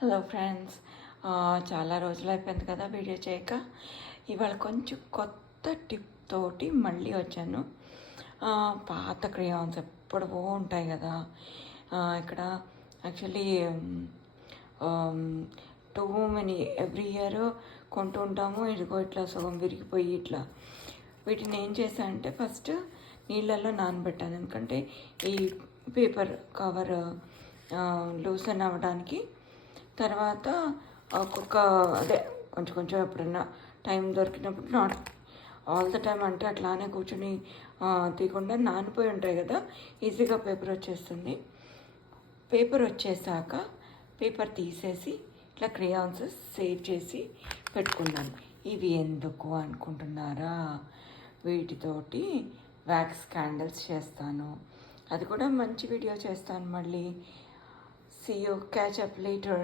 Hello friends, చాలా రోజులు అయిపోయింది కదా వీడియో చేయక. ఇవాళ కొంచెం కొత్త టిప్ తోటి మళ్ళీ వచ్చాను. పాత క్రేయాన్స్ ఎప్పుడూ ఉంటాయి కదా ఇక్కడ. Actually too many every year కొంటూ ఉంటాము. ఇదిగో ఇట్లా సగం విరిగిపోయి ఇట్లా. వీటిని ఏం చేశానంటే ఫస్ట్ నీళ్ళల్లో నానబెట్టాను, ఎందుకంటే ఈ పేపర్ కవర్ లూసన్ అవ్వడానికి. తర్వాత ఒక్కొక్క కొంచెం కొంచెం ఎప్పుడైనా టైం దొరికినప్పుడు, నాట్ ఆల్ ద టైం అంటే అట్లానే కూర్చొని తీయకుండా నానిపోయి ఉంటాయి కదా, ఈజీగా పేపర్ వచ్చేస్తుంది. పేపర్ వచ్చేసాక పేపర్ తీసేసి ఇట్లా క్రేయాన్స్ సేవ్ చేసి పెట్టుకున్నాను. ఇవి ఎందుకు అనుకుంటున్నారా? వీటితోటి వ్యాక్స్ క్యాండిల్స్ చేస్తాను. అది కూడా మంచి వీడియో చేస్తాను మళ్ళీ. See you, catch up later.